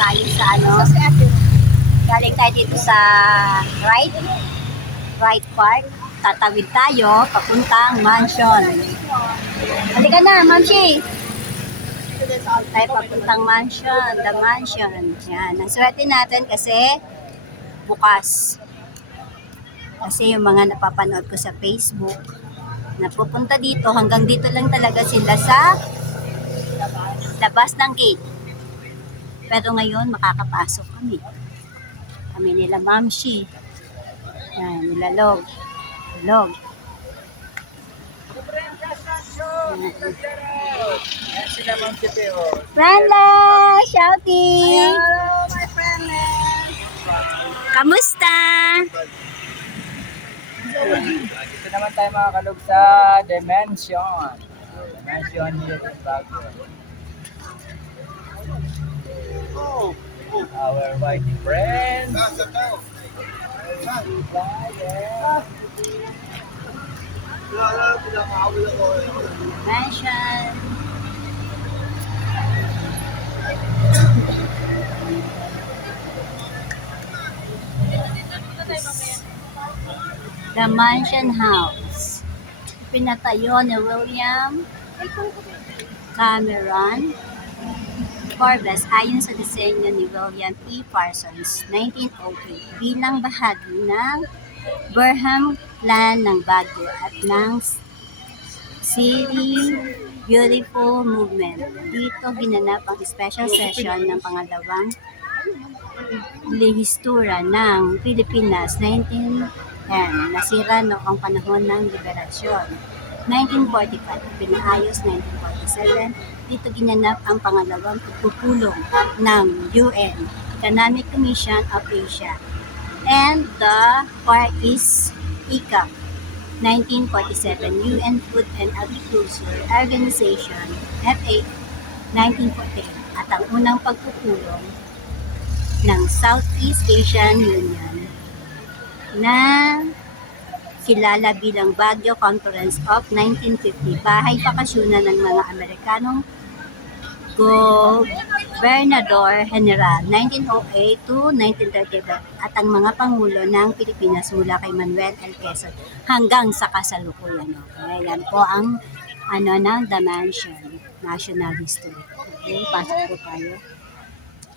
tayo sa ano. Galing tayo dito sa right park. Tatawid tayo papuntang mansion. Halika na, Mamshi. Tayo papuntang mansion, the mansion. Yan, ang swerte natin kasi bukas. Kasi yung mga napapanood ko sa Facebook, napupunta dito, hanggang dito lang talaga sila sa labas ng gate. Pero ngayon, makakapasok kami. Kami nila Mamshi. Yan, nila Log. Log. Friendless! Shouting! Hello, my friendless! Kamusta? Dito naman tayo mga kalog sa Dimension. Dimension here in Baguio. Our whitey friends. Mansion. The Mansion House. Pinatayo ni William Cameron Forbes ayon sa disenyo ni William P. Parsons 1908 bilang bahagi ng Burham Plan ng Baguio at ng City Beautiful Movement. Dito ginanap ang special session ng pangalawang lehistura ng Pilipinas 1910 nasira noong panahon ng liberasyon. 1945 pinaayos 1947 dito ginanap ang pangalawang pagpupulong ng UN Economic Commission of Asia and the Far East ICA 1947 UN Food and Agriculture Organization FAO 1948 at ang unang pagpupulong ng Southeast Asian Union na kilala bilang Baguio Conference of 1950, bahay pakasyunan ng mga Amerikanong Gobernador General 1908 to 1935 at ang mga pangulo ng Pilipinas mula kay Manuel L. Quezon hanggang sa kasalukuyan. Okay, yan po ang ng The Mansion, National History. Okay, pasok po tayo.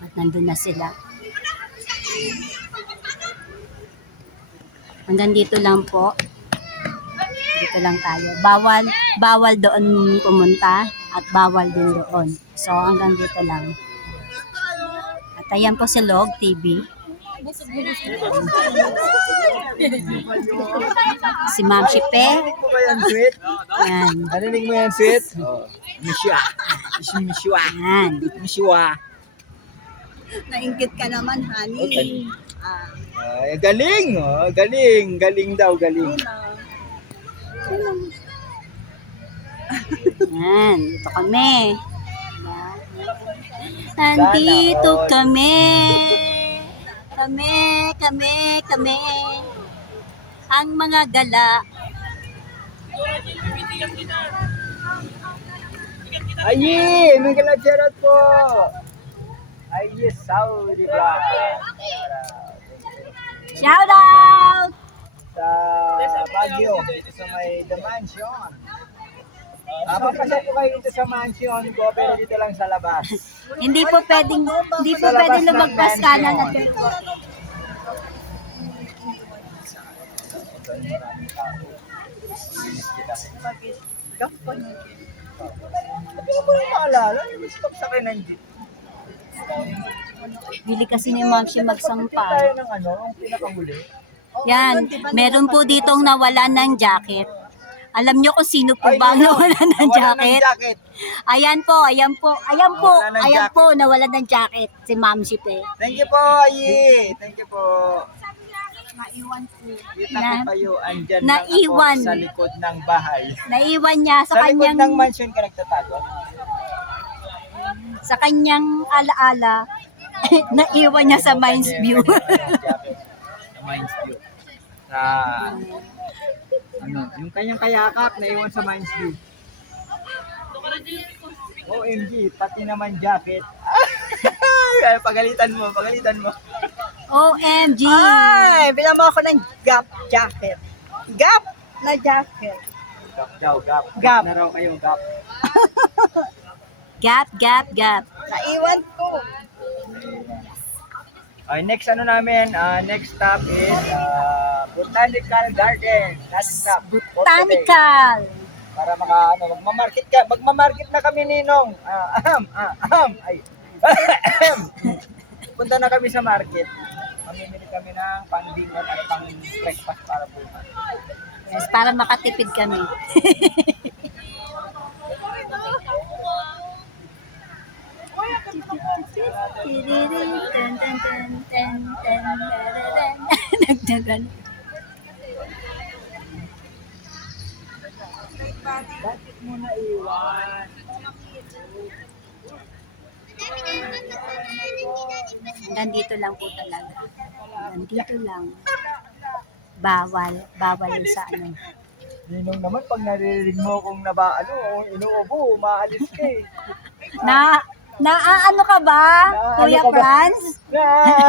At nandun na sila. Hanggang dito lang po. Dito lang tayo. Bawal doon pumunta at bawal din doon. So hanggang dito lang. At ayan po si Log TV. Si Ma'am Shipe. Yan. Narinig mo yan, sweet? Oh. Mishwa. Mishwa. Yan. Mishwa. Nainggit ka naman, honey. Ay, galing, oh. Galing. Galing daw, galing. Yan, dito kami. Nandito kami. Kami. Ang mga gala. Ayi, may galagyarat po. Ayi, Saudi ba? Shout out! Sa Baguio, dito sa may The Mansion. Papasok po kayo dito sa mansion ko, pero dito lang sa labas. Hindi po pwedeng lumagpas kanan at kaliwa. Hindi mo rin maalala, yung stop sa kayo ng jeep. Bili kasi ni Mamshi Tayo magsampal. ng ang pinakahuli. Yan, meron po ditong nawalan ng jacket. Alam nyo kung sino po ba ang nawalan ng jacket? Ayan po, nawalan ng jacket. Si Mamshi pe. Thank you po, Ayi. Thank you po. Naiwan po. Kita ko kayo, andyan Naiwan. lang ako sa likod ng bahay. Naiwan niya Sa likod ng mansion ka nagtatago? sa kanyang alaala. Naiwan niya sa Mines View. Sa Mines View. Sa yung kanyang kayakap naiwan sa Mines View. OMG, pati naman jacket. Ay, pagalitan mo, pagalitan mo. OMG! Ay, bilang mo ako ng Gap jacket. Gap na jacket. Gap daw, gap. Gap. Na raw kayong gap. Gap, gap, gap. Naiwan ko. Okay, next ano namin, next stop is Botanical Garden. Last stop. for today. Botanical! Para magmamarket na kami ninong. Ay. Punta na kami sa market. Mamimili kami ng pang-dinner at pang-breakfast para bukas. Yes, para makatipid kami. Nagdagan. Bakit mo na iwan? Nandito lang po talaga. Nandito lang. Bawal sa ano. Ninong naman, pag naririnig mo kung inuubo, umaalis ka eh. Naaano ka ba, Naaano Kuya ka ba? Franz?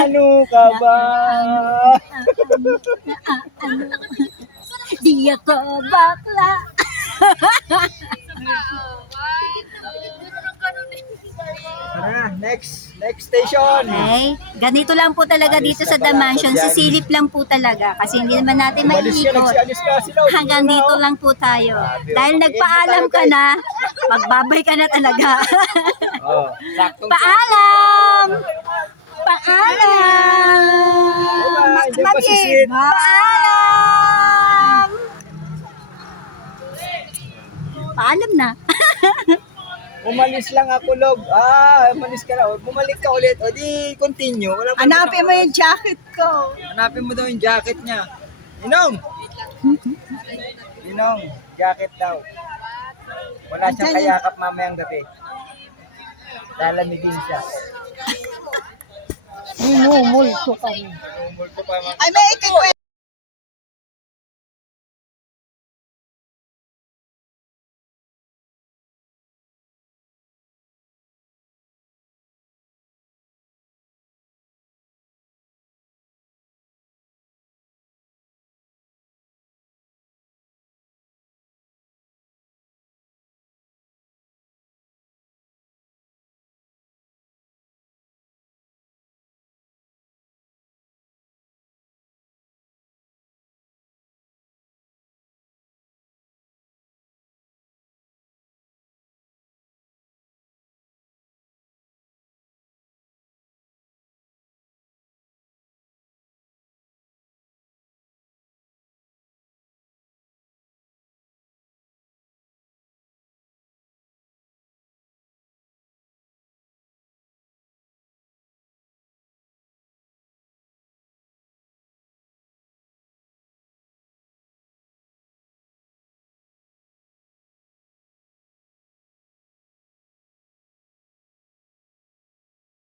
Ano ka ba? Di ako bakla. Tara na, next station. Okay? Ganito lang po talaga dito sa The Mansion. Sisilip lang po talaga kasi hindi naman natin Umalis ka, maiikot. nagsialis ka sila. Hanggang dito lang po tayo. Dahil nagpaalam ka na, magbabay ka na talaga. Oh, saktong Paalam! Paalam! Bye-bye. Diyan pa si Mami, Sid. paalam! Paalam na. Umalis lang ako, Log. Umalis ka na. Bumalik ka ulit. O di, continue. Wala pa Hanapin mo yung jacket ko. Hanapin mo daw yung jacket niya. Inong! Inong, jacket daw. Wala siyang kayakap mamayang gabi. Lalamigin siya. Minumulto ka rin. Umulto pa mga Ay, may ikay ko